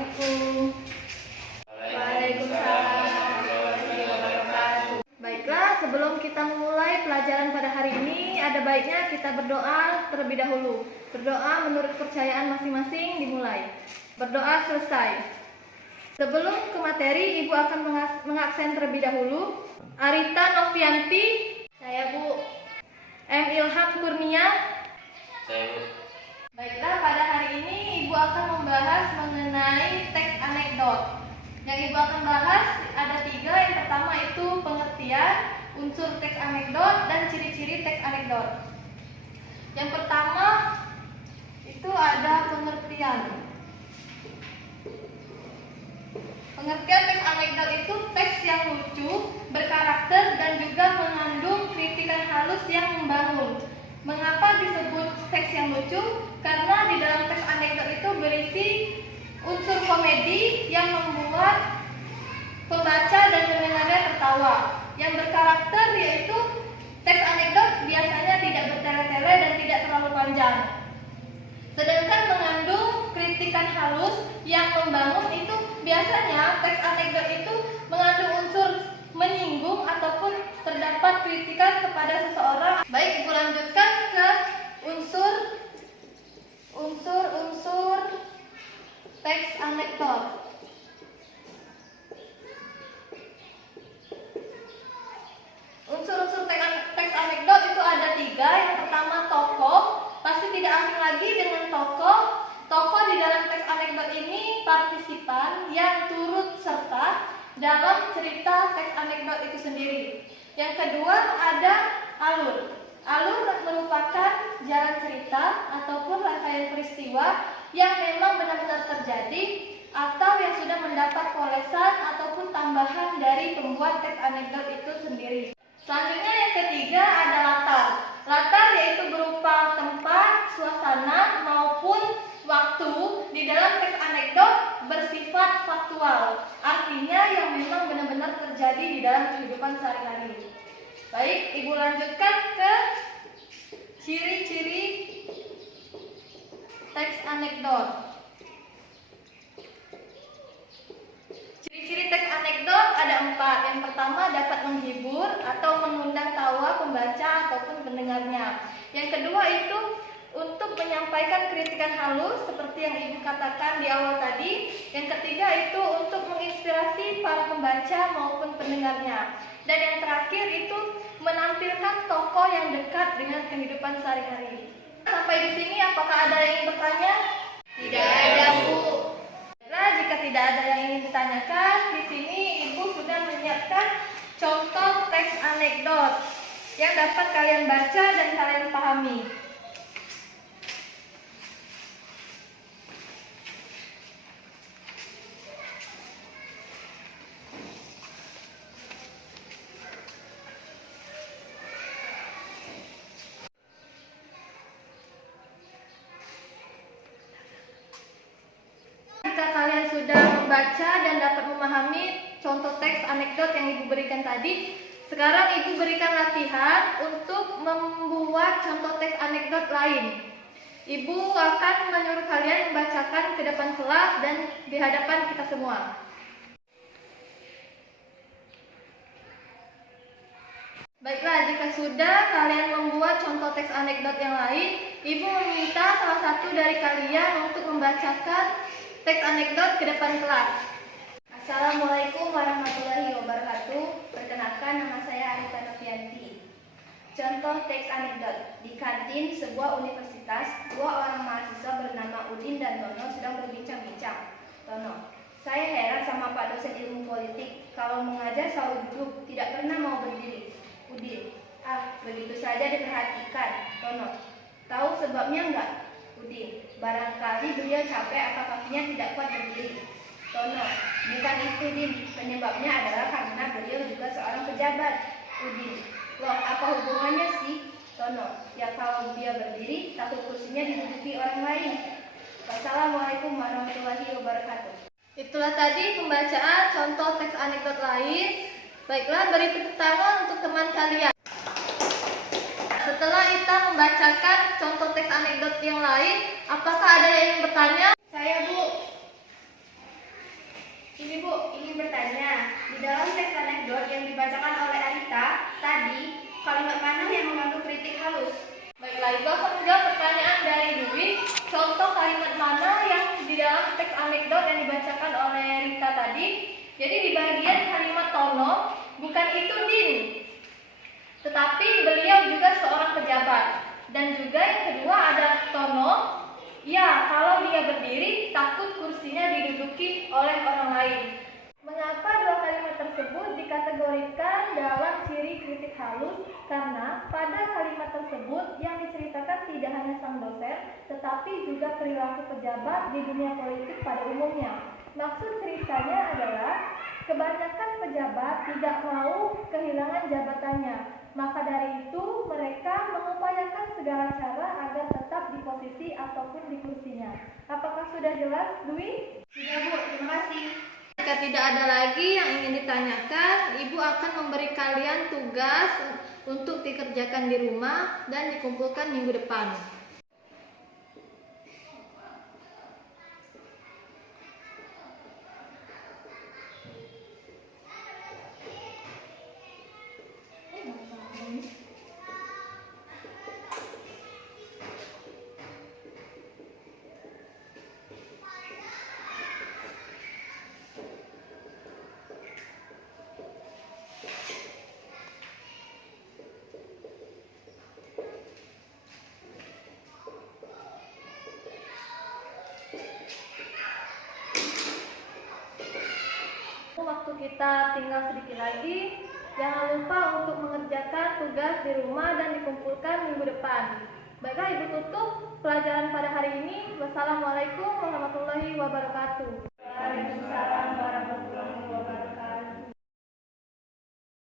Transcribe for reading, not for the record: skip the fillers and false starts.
Assalamualaikum. Waalaikumsalam warahmatullahi wabarakatuh. Baiklah, sebelum kita memulai pelajaran pada hari ini, ada baiknya kita berdoa terlebih dahulu. Berdoa menurut kepercayaan masing-masing dimulai. Berdoa selesai. Sebelum ke materi, Ibu akan mengaksen terlebih dahulu. Arita Novianti. Saya Bu. M. Ilham Kurnia. Saya Bu. Baiklah, pada hari ini Ibu akan membahas mengenai teks anekdot. Yang Ibu akan bahas ada 3. Yang pertama itu pengertian, unsur teks anekdot, dan ciri-ciri teks anekdot. Yang pertama itu ada pengertian. Pengertian teks anekdot itu teks yang lucu, berkarakter, dan juga mengandung kritikan halus yang membangun. Mengapa disebut teks yang lucu? Karena di dalam teks anekdot itu berisi unsur komedi yang membuat pembaca dan pendengarnya tertawa. Yang berkarakter yaitu teks anekdot biasanya tidak bertele-tele dan tidak terlalu panjang. Sedangkan mengandung kritikan halus yang membangun itu biasanya teks anekdot itu mengandung unsur menyinggung ataupun terdapat kritikan kepada seseorang. Baik, Ibu lanjutkan ke unsur teks anekdot. Unsur-unsur teks anekdot itu ada 3. Yang pertama tokoh. Pasti tidak asing lagi dengan tokoh. Tokoh di dalam teks anekdot ini partisipan yang turut serta dalam cerita teks anekdot itu sendiri. Yang kedua ada alur. Alur merupakan jalan cerita ataupun rangkaian peristiwa yang memang benar-benar terjadi atau yang sudah mendapat polesan ataupun tambahan dari pembuat teks anekdot itu sendiri. Selanjutnya yang ketiga ada latar. Latar yaitu berupa tempat, suasana maupun waktu di dalam teks anekdot bersifat faktual. Artinya yang memang benar-benar terjadi di dalam kehidupan sehari-hari. Baik, Ibu lanjutkan ke ciri-ciri teks anekdot. Ciri-ciri teks anekdot ada 4. Yang pertama dapat menghibur atau mengundang tawa pembaca ataupun pendengarnya. Yang kedua itu untuk menyampaikan kritikan halus seperti yang Ibu katakan di awal tadi. Yang ketiga itu untuk menginspirasi para pembaca maupun pendengarnya. Dan yang terakhir itu menampilkan tokoh yang dekat dengan kehidupan sehari-hari. Sampai di sini apakah ada yang ingin bertanya? Tidak ada, Bu. Nah, jika tidak ada yang ingin ditanyakan, di sini Ibu sudah menyiapkan contoh teks anekdot yang dapat kalian baca dan kalian pahami. Jika kalian sudah membaca dan dapat memahami contoh teks anekdot yang Ibu berikan tadi, sekarang Ibu berikan latihan untuk membuat contoh teks anekdot lain. Ibu akan menyuruh kalian membacakan ke depan kelas dan di hadapan kita semua. Baiklah, jika sudah kalian membuat contoh teks anekdot yang lain, Ibu meminta salah satu dari kalian untuk membacakan teks anekdot ke depan kelas. Assalamualaikum warahmatullahi wabarakatuh. Perkenalkan, nama saya Arita Novianti. Contoh teks anekdot. Di kantin sebuah universitas, 2 orang mahasiswa bernama Udin dan Tono sedang berbincang-bincang. Tono, saya heran sama Pak dosen ilmu politik. Kalau mengajar selalu duduk, tidak pernah mau berdiri. Udin, begitu saja diperhatikan. Tono, tahu sebabnya enggak? Udin, barangkali beliau capek atau kakinya tidak kuat berdiri. Tono, bukan itu Din, penyebabnya adalah karena beliau juga seorang pejabat. Udin, loh apa hubungannya sih? Tono, ya kalau dia berdiri, takut kursinya diduduki orang lain. Wassalamualaikum warahmatullahi wabarakatuh. Itulah tadi pembacaan contoh teks anekdot lain. Baiklah, beri tepuk tangan untuk teman kalian. Setelah Ita membacakan contoh teks anekdot yang lain, apakah ada yang ingin bertanya? Saya Bu. contoh kalimat mana yang di dalam teks anekdot yang dibacakan oleh Rita tadi. Jadi di bagian kalimat Tono, bukan itu Din, tetapi beliau juga seorang pejabat. Dan juga yang kedua ada Tono, ya kalau dia berdiri takut kursinya diduduki oleh orang lain. Mengapa dua kalimat tersebut dikategorikan dalam ciri kritik halus? Karena pada kalimat tersebut yang diceritakan tidak hanya sang dosen, tetapi juga perilaku pejabat di dunia politik pada umumnya. Maksud ceritanya adalah kebanyakan pejabat tidak mau kehilangan jabatannya. Maka dari itu mereka mengupayakan segala cara agar tetap di posisi ataupun di kursinya. Apakah sudah jelas, Dwi? Sudah Bu, terima kasih. Jika tidak ada lagi yang ingin ditanyakan, Ibu akan memberi kalian tugas untuk dikerjakan di rumah dan dikumpulkan minggu depan. Waktu kita tinggal sedikit lagi, jangan lupa untuk mengerjakan tugas di rumah dan dikumpulkan minggu depan. Baiklah, Ibu tutup pelajaran pada hari ini. Wassalamualaikum warahmatullahi wabarakatuh.